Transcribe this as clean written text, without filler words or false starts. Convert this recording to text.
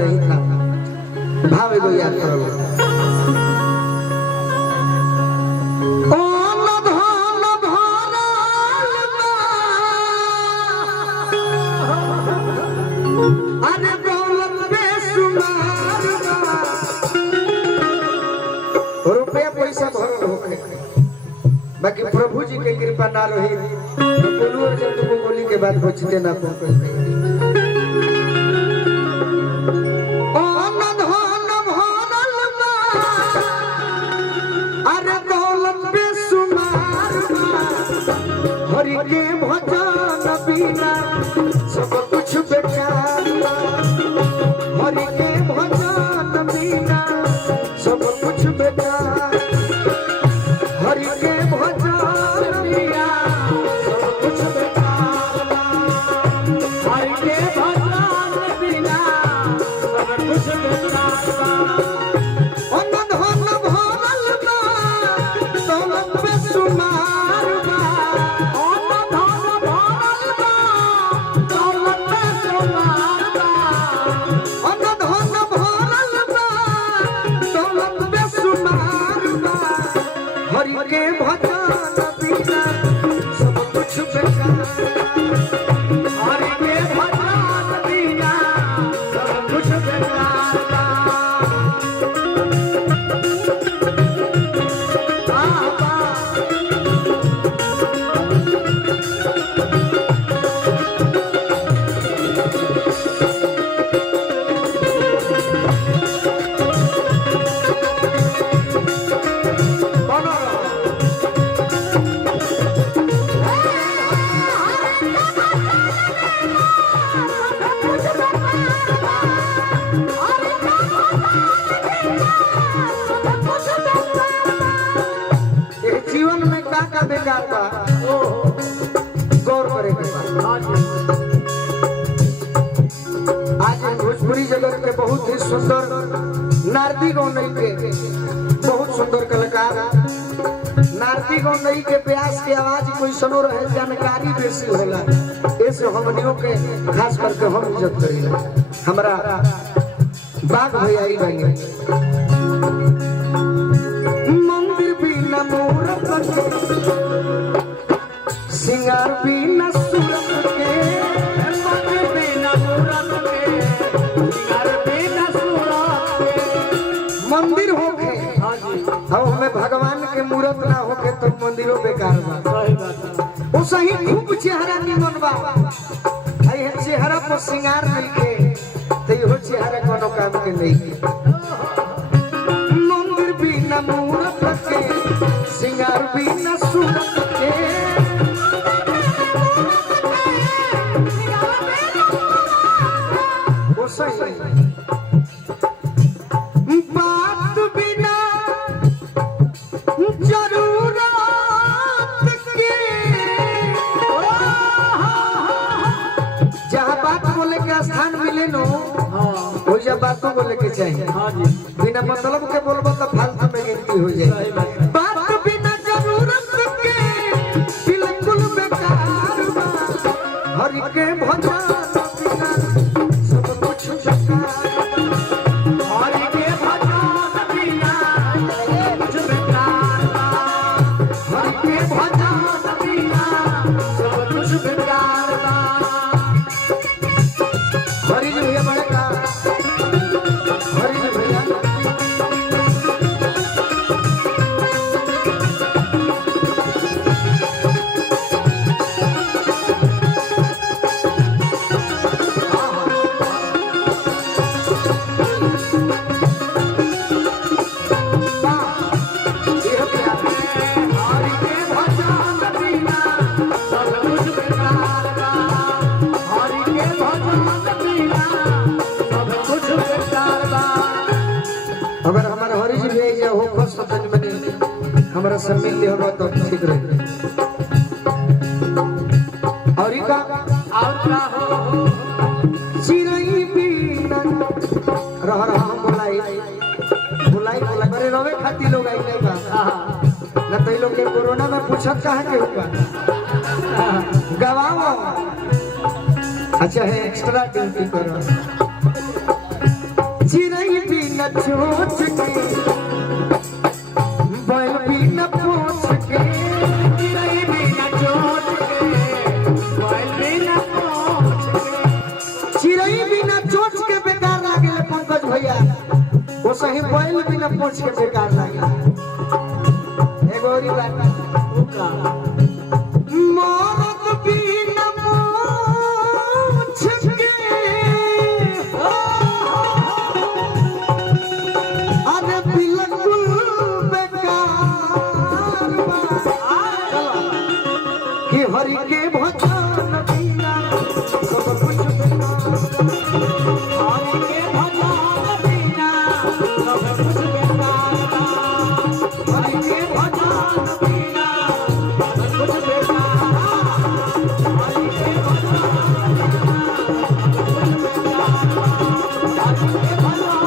नहीं था भाव एगो याद करो। रुपया पैसा भरल होके बाकी प्रभु जी के कृपा ना रही तो बोलू जब तुम बोली के बाद बचते ना को अरे दौलत बेसुमार हरि के भजन बिना सब कुछ बेकार हरि के भजन बिना सब कुछ बेकार हरि के भजन बिना सब कुछ बेकार हरि के भजन बिना सब कुछ बेकार के भजन बिना सब कुछ बेकार हरि के भजन बिना सब कुछ बेकार जीवन में का बेकार बा गौर करे के बा। आज भोजपुरी जगत के बहुत ही सुंदर नारदी गौनई के बहुत सुंदर कलाकार नारदी गौनई के प्यास के आवाज कोई सुनो रहे जानकारी बेसी होला ऐसे हमनियों के खास करके हम इज्जत करेला हमरा बाग भैया आई बने सिंगार बिना सूरत के मन बिना मूरत के सिंगार बिना सूरत के मंदिर होके हां जी अब हमें भगवान के मूरत ना होके तो मंदिरों बेकार बा। सही बात है। वो सही खूब चेहरा निमन बा आई है चेहरा पर सिंगार नहीं के तो यो चेहरा कोनो काम के नहीं मंदिर बिना मूरत के सिंगार बिना सूरत के बात बिना जरूरत के जहाँ बात बोले के स्थान मिले नो वो जब बातों बोले के चाहिए बिना मतलब के बोलबो तो फालतू में गिनती हो जाए बात बिना जरूरत के बिल्कुल बेकार हरि के भजन बिना सब कुछ बेकार हरि के भजन बिना कुछ बेकार हरि के भजन बिना सब कुछ बेकार हरि जी भैया बड़े का हरि जी भैया अगर हमारा हरि जी ले जाओ हो बस तो मैंने हमारा सब मिल ले होगा तो ठीक रहे और का हो चिरई बिना रह बुलाई अरे रवे खाती लोग आई नहीं बा ना तो लोग के कोरोना में पूछत कहा के होगा गवाओ अच्छा है एक्स्ट्रा ड्यूटी करो चिड़ै भी न चोच के बैल भी न पोछ के चिड़ै भी न चोट के बैल भी न पोछ के चिड़ै भी न चोच के बेकार लागे पंकज भैया वो सही बैल भी न पोछ के बेकार लागे एगो और बात उका मौत भी न पोछ के अरे बिल्कुल बेकार कि हरि के भजन बिना सब कुछ हरि के भजन बिना सब कुछ बेकार बा हरि के भजन बिना सब कुछ बेकार हरि के भजन बिना सब कुछ बेकार हरि के भजन